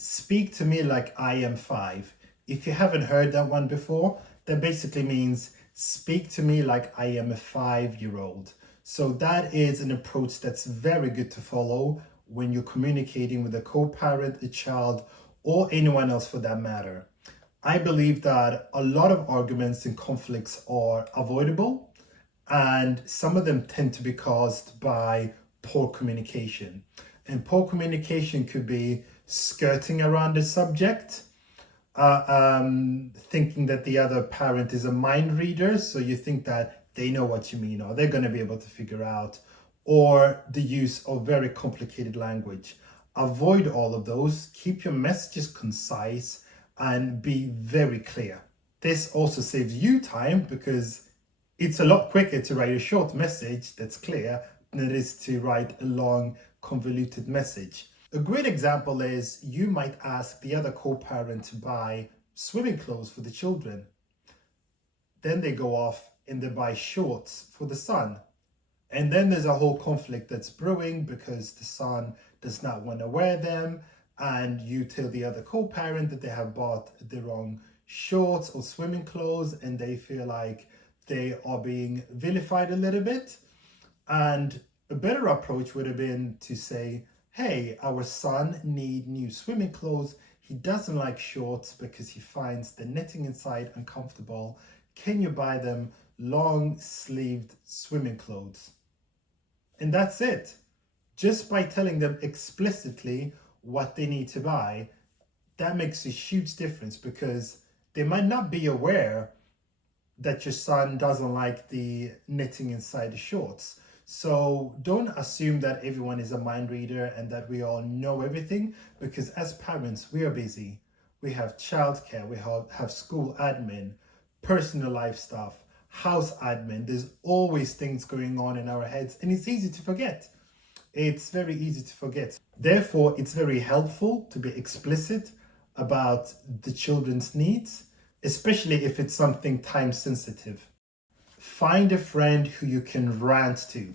speak to me like I am 5. If you haven't heard that one before, that basically means speak to me like I am a 5-year-old. So that is an approach that's very good to follow when you're communicating with a co-parent, a child, or anyone else for that matter. I believe that a lot of arguments and conflicts are avoidable, and some of them tend to be caused by poor communication. And poor communication could be skirting around the subject, thinking that the other parent is a mind reader, so you think that they know what you mean or they're going to be able to figure out, or the use of very complicated language. Avoid all of those, keep your messages concise, and be very clear. This also saves you time because it's a lot quicker to write a short message that's clear than it is to write a long, convoluted message. A great example is you might ask the other co-parent to buy swimming clothes for the children. Then they go off and they buy shorts for the son. And then there's a whole conflict that's brewing because the son does not want to wear them, and you tell the other co-parent that they have bought the wrong shorts or swimming clothes, and they feel like they are being vilified a little bit. And a better approach would have been to say, hey, our son needs new swimming clothes. He doesn't like shorts because he finds the knitting inside uncomfortable. Can you buy them long-sleeved swimming clothes? And that's it. Just by telling them explicitly what they need to buy, that makes a huge difference, because they might not be aware that your son doesn't like the knitting inside the shorts. So don't assume that everyone is a mind reader and that we all know everything, because as parents, we are busy. We have childcare, we have school admin, personal life stuff, house admin. There's always things going on in our heads, and it's easy to forget. It's very easy to forget. Therefore, it's very helpful to be explicit about the children's needs, especially if it's something time sensitive. Find a friend who you can rant to,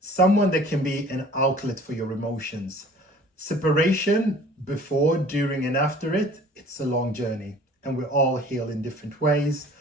someone that can be an outlet for your emotions. Separation, before, during, and after it, it's a long journey, and we all heal in different ways.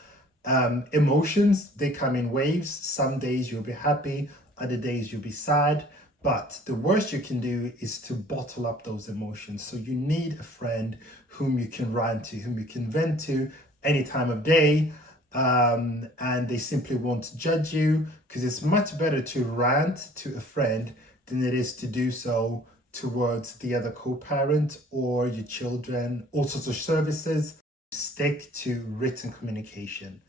Emotions, they come in waves. Some days you'll be happy, other days you'll be sad. But the worst you can do is to bottle up those emotions. So you need a friend whom you can rant to, whom you can vent to any time of day, and they simply won't judge you, because it's much better to rant to a friend than it is to do so towards the other co-parent or your children, all sorts of services. Stick to written communication.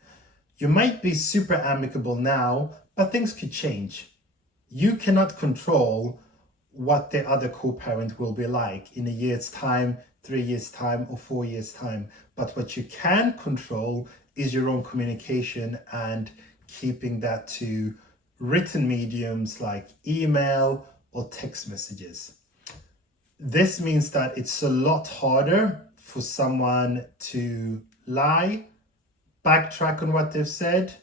You might be super amicable now, but things could change. You cannot control what the other co-parent will be like in a year's time, 3 years' time, or 4 years' time. But what you can control is your own communication and keeping that to written mediums like email or text messages. This means that it's a lot harder for someone to lie, backtrack on what they've said,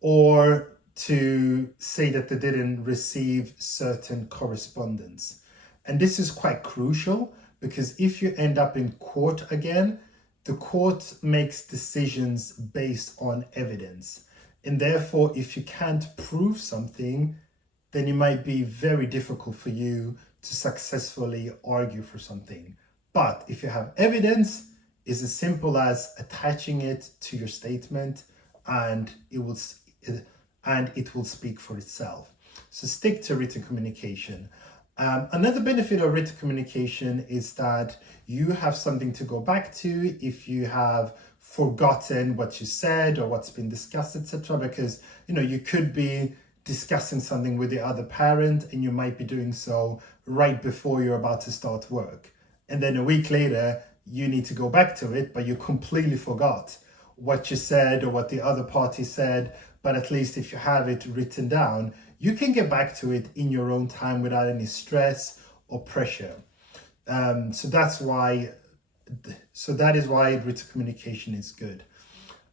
or to say that they didn't receive certain correspondence. And this is quite crucial, because if you end up in court again, the court makes decisions based on evidence. And therefore, if you can't prove something, then it might be very difficult for you to successfully argue for something. But if you have evidence, it's as simple as attaching it to your statement, and it will speak for itself. So stick to written communication. Another benefit of written communication is that you have something to go back to if you have forgotten what you said or what's been discussed, etc. Because you could be discussing something with the other parent, and you might be doing so right before you're about to start work. And then a week later, you need to go back to it, but you completely forgot what you said or what the other party said. But at least if you have it written down, you can get back to it in your own time without any stress or pressure. So that is why written communication is good.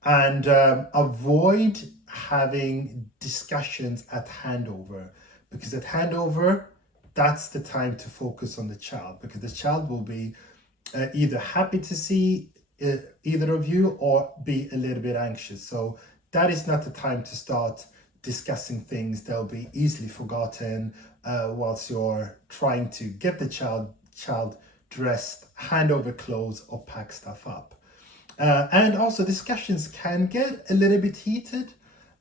And avoid having discussions at handover, because at handover, that's the time to focus on the child, because the child will be either happy to see either of you or be a little bit anxious. So that is not the time to start discussing things that will be easily forgotten whilst you're trying to get the child dressed, hand over clothes, or pack stuff up. And also, discussions can get a little bit heated,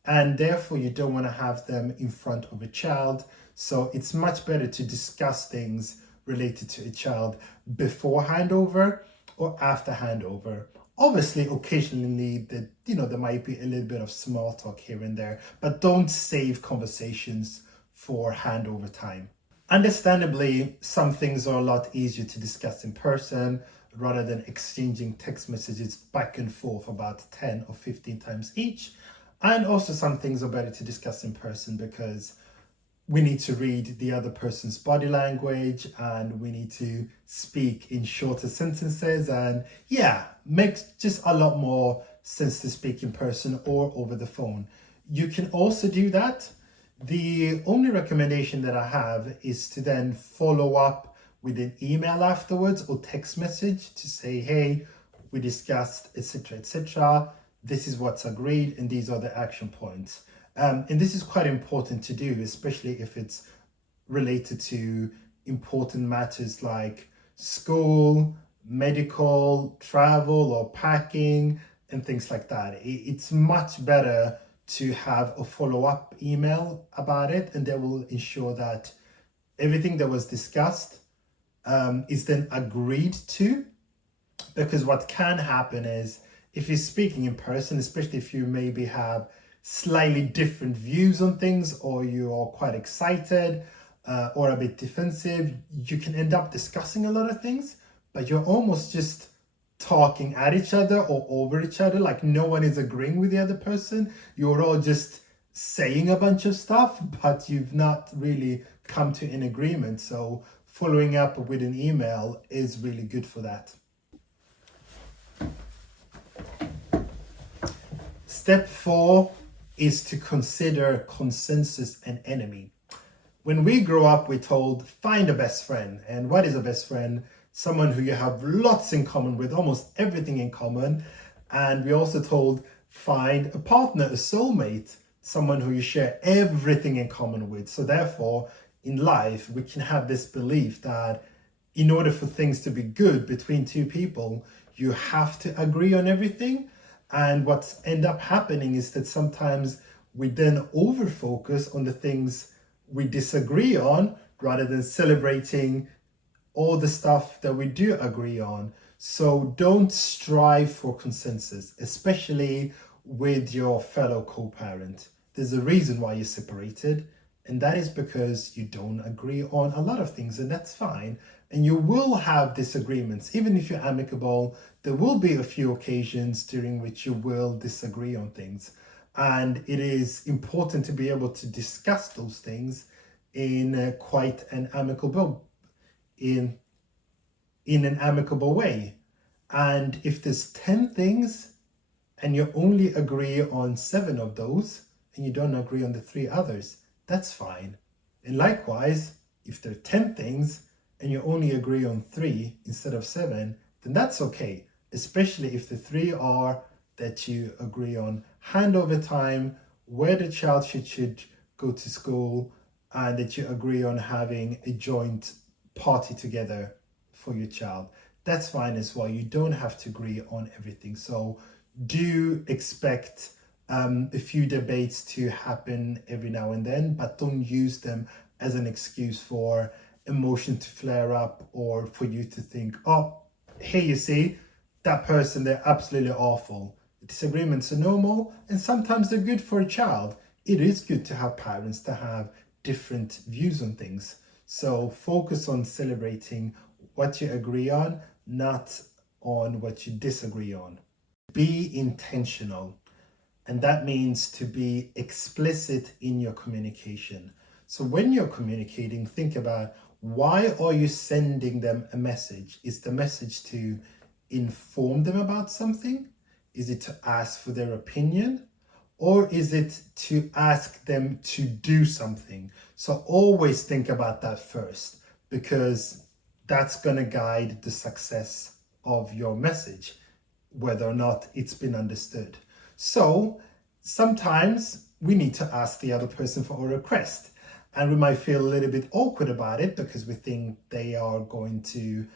and therefore you don't want to have them in front of a child. So it's much better to discuss things related to a child before handover or after handover. Obviously, occasionally there might be a little bit of small talk here and there, but don't save conversations for handover time. Understandably, some things are a lot easier to discuss in person rather than exchanging text messages back and forth about 10 or 15 times each. And also some things are better to discuss in person because we need to read the other person's body language and we need to speak in shorter sentences, and makes just a lot more sense to speak in person or over the phone. You can also do that. The only recommendation that I have is to then follow up with an email afterwards or text message to say, hey, we discussed, etc., etc. This is what's agreed and these are the action points. And this is quite important to do, especially if it's related to important matters like school, medical, travel, or packing, and things like that. It's much better to have a follow-up email about it, and that will ensure that everything that was discussed is then agreed to. Because what can happen is, if you're speaking in person, especially if you maybe have slightly different views on things, or you're quite excited or a bit defensive, you can end up discussing a lot of things, but you're almost just talking at each other or over each other, like no one is agreeing with the other person. You're all just saying a bunch of stuff, but you've not really come to an agreement. So following up with an email is really good for that. Step 4 is to consider consensus an enemy. When we grow up, we're told, find a best friend. And what is a best friend? Someone who you have lots in common with, almost everything in common. And we're also told, find a partner, a soulmate, someone who you share everything in common with. So therefore, in life, we can have this belief that in order for things to be good between two people, you have to agree on everything. And what's end up happening is that sometimes we then over-focus on the things we disagree on rather than celebrating all the stuff that we do agree on. So don't strive for consensus, especially with your fellow co-parent. There's a reason why you're separated, and that is because you don't agree on a lot of things, and that's fine. And you will have disagreements. Even if you're amicable, there will be a few occasions during which you will disagree on things. And it is important to be able to discuss those things in quite an amicable in an amicable way. And if there's 10 things and you only agree on 7 of those and you don't agree on the 3 others, that's fine. And likewise, if there are 10 things and you only agree on 3 instead of 7, then that's okay, especially if the 3 are that you agree on handover time, where the child should go to school, and that you agree on having a joint party together for your child. That's fine as well. You don't have to agree on everything. So do expect a few debates to happen every now and then, but don't use them as an excuse for emotion to flare up or for you to think, oh, hey, you see, that person, they're absolutely awful. Disagreements are normal, and sometimes they're good for a child. It is good to have parents to have different views on things. So focus on celebrating what you agree on, not on what you disagree on. Be intentional. And that means to be explicit in your communication. So when you're communicating, think about, why are you sending them a message? Is the message to inform them about something? Is it to ask for their opinion? Or is it to ask them to do something? So always think about that first, because that's going to guide the success of your message, whether or not it's been understood. So sometimes we need to ask the other person for a request, and we might feel a little bit awkward about it because we think they are going to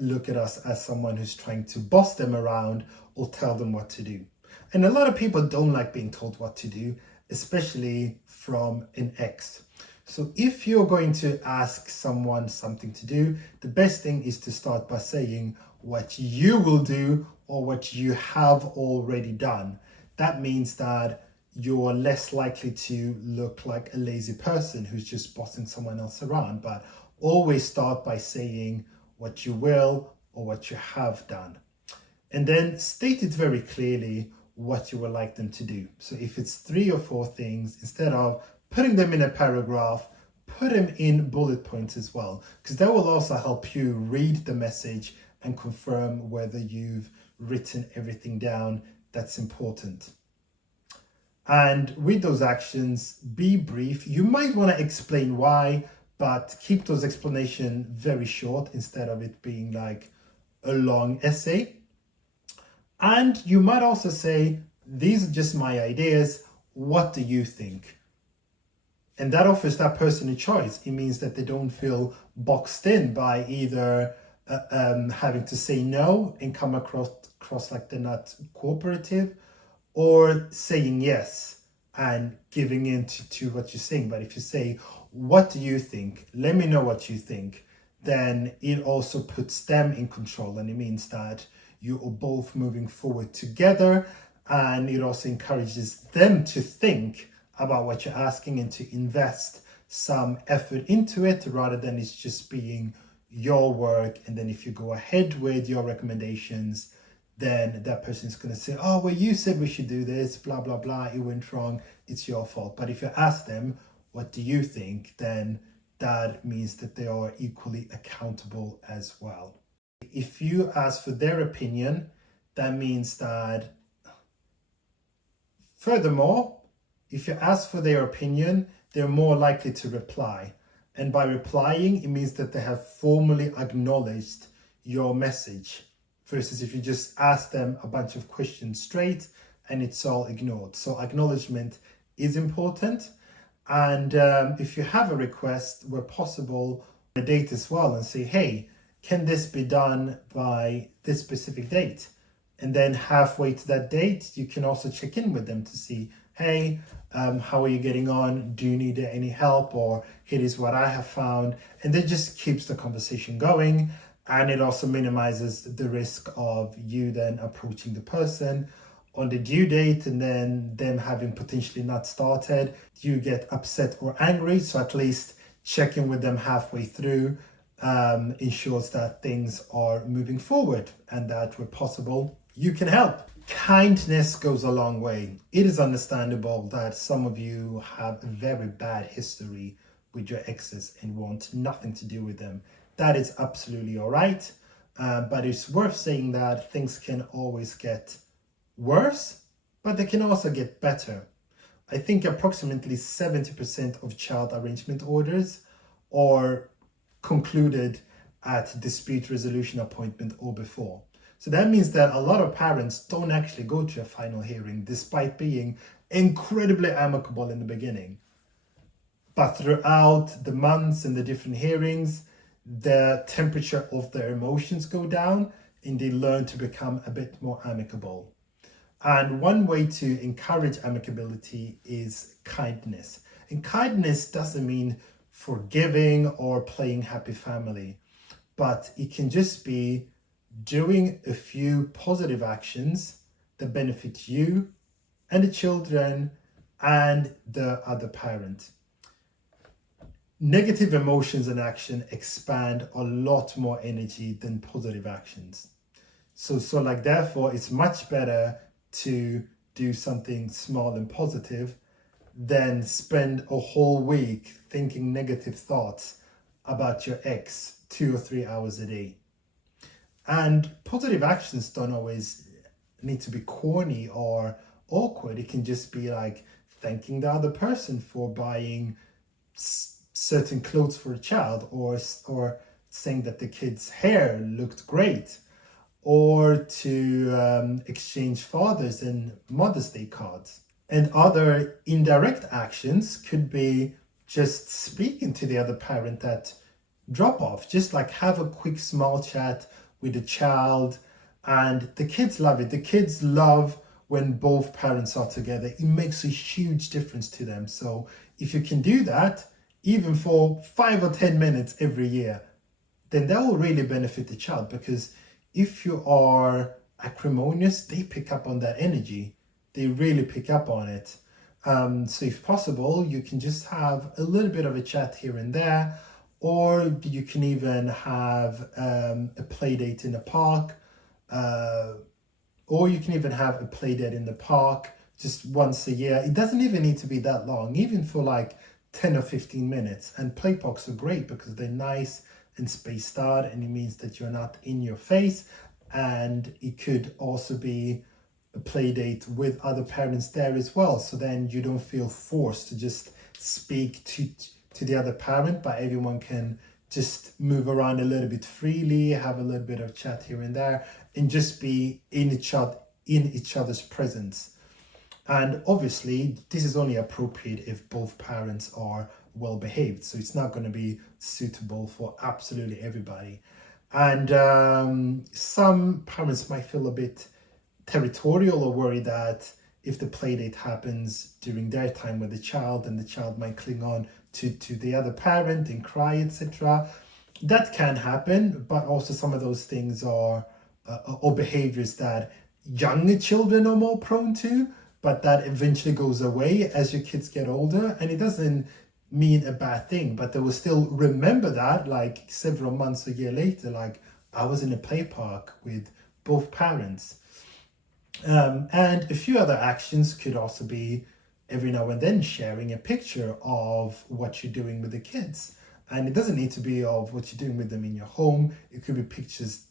look at us as someone who's trying to boss them around or tell them what to do. And a lot of people don't like being told what to do, especially from an ex. So if you're going to ask someone something to do, the best thing is to start by saying what you will do or what you have already done. That means that you're less likely to look like a lazy person who's just bossing someone else around, but always start by saying what you will or what you have done. And then state it very clearly what you would like them to do. So if it's 3 or 4 things, instead of putting them in a paragraph, put them in bullet points as well, because that will also help you read the message and confirm whether you've written everything down that's important. And with those actions, be brief. You might want to explain why, but keep those explanations very short instead of it being like a long essay. And you might also say, these are just my ideas. What do you think? And that offers that person a choice. It means that they don't feel boxed in by either having to say no and come across like they're not cooperative, or saying yes and giving in to what you're saying. But if you say, what do you think? Let me know what you think. Then it also puts them in control, and it means that you are both moving forward together, and it also encourages them to think about what you're asking and to invest some effort into it, rather than it's just being your work. And then if you go ahead with your recommendations, then that person's going to say, oh, well, you said we should do this, blah, blah, blah, it went wrong, it's your fault. But if you ask them, what do you think? Then that means that they are equally accountable as well. If you ask for their opinion, that means that, furthermore, if you ask for their opinion, they're more likely to reply. And by replying, it means that they have formally acknowledged your message, versus if you just ask them a bunch of questions straight and it's all ignored. So acknowledgement is important. And if you have a request, where possible, a date as well, and say, hey, can this be done by this specific date? And then halfway to that date, you can also check in with them to see, hey, how are you getting on? Do you need any help? Or here is what I have found. And that just keeps the conversation going. And it also minimizes the risk of you then approaching the person on the due date and then them having potentially not started. You get upset or angry. So at least checking with them halfway through ensures that things are moving forward, and that where possible, you can help. Kindness goes a long way. It is understandable that some of you have a very bad history with your exes and want nothing to do with them. That is absolutely all right. But it's worth saying that things can always get worse, but they can also get better. I think approximately 70% of child arrangement orders are concluded at dispute resolution appointment or before. So that means that a lot of parents don't actually go to a final hearing, despite being incredibly amicable in the beginning. But throughout the months and the different hearings, the temperature of their emotions go down and they learn to become a bit more amicable. And one way to encourage amicability is kindness. And kindness doesn't mean forgiving or playing happy family, but it can just be doing a few positive actions that benefit you and the children and the other parent. Negative emotions and action expand a lot more energy than positive actions. So like therefore, it's much better to do something small and positive than spend a whole week thinking negative thoughts about your ex 2 or 3 hours a day. And positive actions don't always need to be corny or awkward. It can just be like thanking the other person for buying certain clothes for a child, or saying that the kid's hair looked great, or to exchange Father's and Mother's Day cards. And other indirect actions could be just speaking to the other parent at drop off, just like have a quick small chat with the child. And the kids love it. The kids love when both parents are together. It makes a huge difference to them. So if you can do that, even for 5 or 10 minutes every year, then that will really benefit the child, because if you are acrimonious, they pick up on that energy. They really pick up on it. So if possible, you can just have a little bit of a chat here and there, or you can even have a play date in the park, or you can even have a play date in the park just once a year. It doesn't even need to be that long, even for like 10 or 15 minutes. And play parks are great because they're nice and spaced out, and it means that you're not in your face. And it could also be a play date with other parents there as well, so then you don't feel forced to just speak to the other parent, but everyone can just move around a little bit freely, have a little bit of chat here and there, and just be in each other's presence. And obviously this is only appropriate if both parents are well behaved, so it's not going to be suitable for absolutely everybody. And some parents might feel a bit territorial or worry that if the play date happens during their time with the child, then the child might cling on to the other parent and cry, etc. That can happen, but also some of those things are or behaviors that younger children are more prone to, but that eventually goes away as your kids get older. And it doesn't mean a bad thing, but they will still remember that like several months, a year later, like I was in a play park with both parents. And a few other actions could also be every now and then sharing a picture of what you're doing with the kids. And it doesn't need to be of what you're doing with them in your home. It could be pictures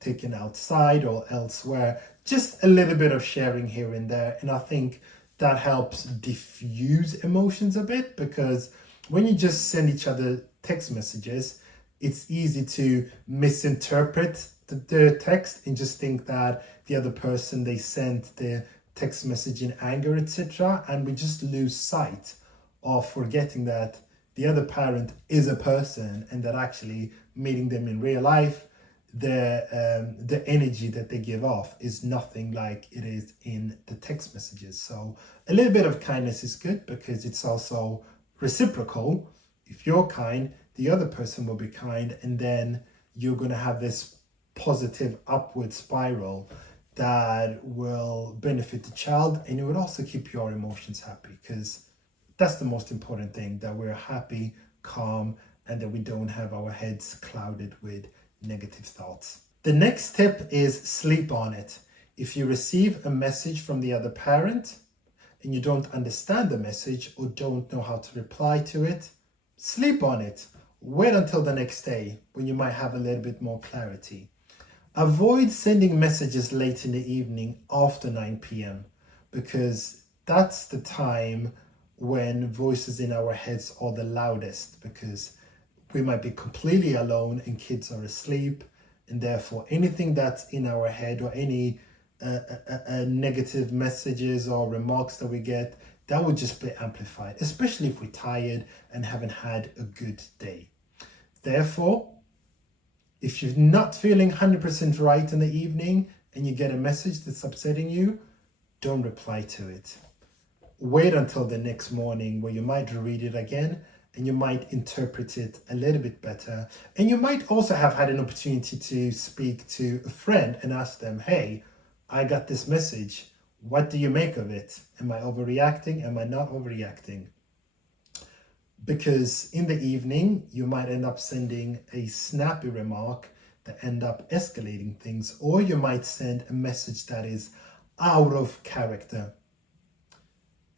taken outside or elsewhere. Just a little bit of sharing here and there. And I think that helps diffuse emotions a bit, because when you just send each other text messages, it's easy to misinterpret the text and just think that the other person, they sent the text message in anger, etc. And we just lose sight of forgetting that the other parent is a person, and that actually meeting them in real life, the energy that they give off is nothing like it is in the text messages. So a little bit of kindness is good, because it's also reciprocal. If you're kind, the other person will be kind, and then you're going to have this positive upward spiral that will benefit the child, and it would also keep your emotions happy, because that's the most important thing, that we're happy, calm, and that we don't have our heads clouded with negative thoughts. The next tip is sleep on it. If you receive a message from the other parent and you don't understand the message or don't know how to reply to it, sleep on it. Wait until the next day when you might have a little bit more clarity. Avoid sending messages late in the evening after 9 p.m. because that's the time when voices in our heads are the loudest, because we might be completely alone and kids are asleep, and therefore anything that's in our head or any negative messages or remarks that we get, that will just be amplified, especially if we're tired and haven't had a good day. Therefore, if you're not feeling 100% right in the evening and you get a message that's upsetting you, don't reply to it. Wait until the next morning, where you might read it again and you might interpret it a little bit better. And you might also have had an opportunity to speak to a friend and ask them, hey, I got this message. What do you make of it? Am I overreacting? Am I not overreacting? Because in the evening, you might end up sending a snappy remark that end up escalating things, or you might send a message that is out of character.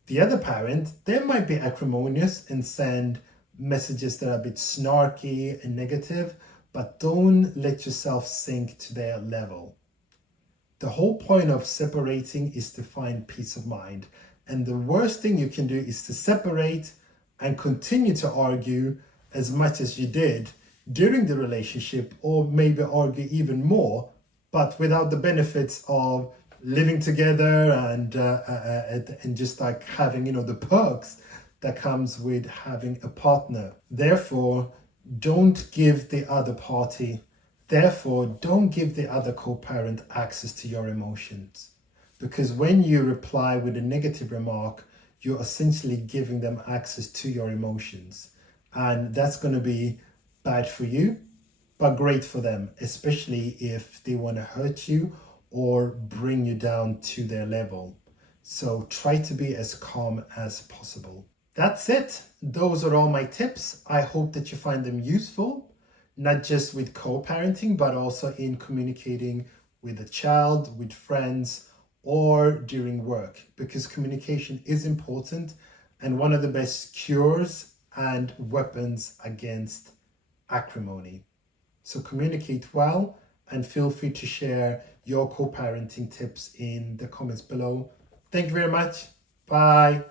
The other parent, they might be acrimonious and send messages that are a bit snarky and negative, but don't let yourself sink to their level. The whole point of separating is to find peace of mind. And the worst thing you can do is to separate and continue to argue as much as you did during the relationship, or maybe argue even more, but without the benefits of living together and just like having, you know, the perks that comes with having a partner. Therefore, don't give the other party, therefore, don't give the other co-parent access to your emotions. Because when you reply with a negative remark, you're essentially giving them access to your emotions. And that's going to be bad for you, but great for them, especially if they want to hurt you or bring you down to their level. So try to be as calm as possible. That's it. Those are all my tips. I hope that you find them useful, not just with co-parenting, but also in communicating with a child, with friends, or during work, because communication is important and one of the best cures and weapons against acrimony. So communicate well and feel free to share your co-parenting tips in the comments below. Thank you very much. Bye.